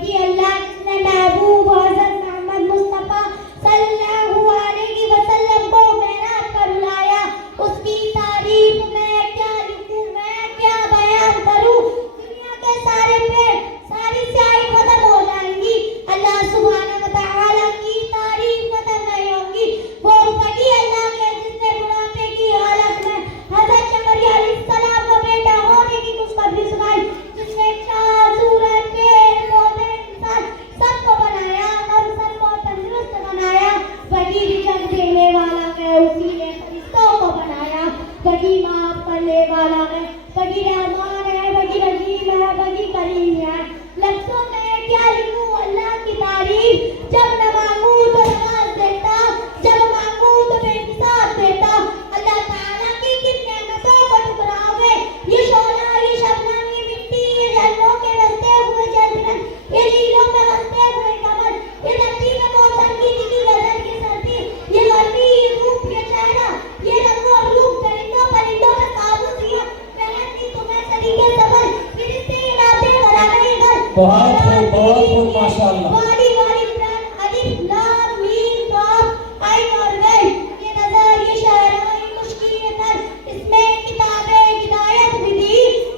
वही अल्लाह जिसने महबूब हज़रत मोहम्मद मुस्तफ़ा सल्लल्लाहु अलैहि वसल्लम को मेराज पर बुलाया, उसकी तारीफ मैं क्या लिखूं, मैं क्या बयान करूं। दुनिया के सारे पेड़, सारी स्याही खत्म हो जाएंगी, अल्लाह सुब्हानहू व तआला की तारीफ खत्म नहीं होगी। वो वही अल्लाह के जिसने बुढ़ापे की हालत में हज़रत जकरिया अलैहिस्सलाम को बेटा होने की खुशखबरी सुनाई, जिसने चाँद, सूरज, पेड़ पौधे, इंसान सबको बनाया और सबको तंदुरुस्त बनाया। वही रिज़्क़ देने वाला है, उसी ने फरिश्तों को बनाया। वही माफ़ करने वाला है, वही रहमान है, वही रहीम है, वही करीम है। लफ्ज़ों में क्या लिखूं अल्लाह की तारीफ, जब न मांगू तो नवाज देता, जब मांगू तो बेहिसाब देता। अल्लाह ताला की किन नेमतों को ठुकराओगे। ये शोला, ये शबनम, ये मिट्टी, ये झरनों के बसते हुए जन्नत, ये नीलों में बसते हुए कमर, ये धरती में मौसम की दिखी गजल की सर्दी, ये गर्मी, ये धूप, ये चेहरा, ये रंगो रूप, परिंदों परिंदों में काबूसियां, मेहनती तुम्हें सलीके सबर, फिरिश्ते ये नाते घराने घर। बहुत खूब माशाअल्लाह। वाली वाली प्राण, अलिफ लाम मीम काफ आइन और गैन, ये नजर, ये शहरा, ये मुश्किल नर, इसमें किताबे हिदायत भी दी,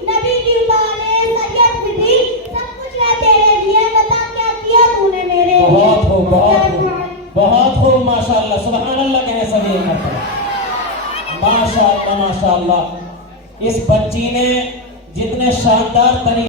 नबी की उतारे सैयद भी दी। सब कुछ है तेरे लिए, बता क्या किया तूने मेरे लिए। बहुत खूब माशाअल्लाह। सुभान अल्लाह कहे सभी एक मरतबा। माशाअल्लाह माशाअल्लाह। इस बच्ची ने जितने शानदार तरीके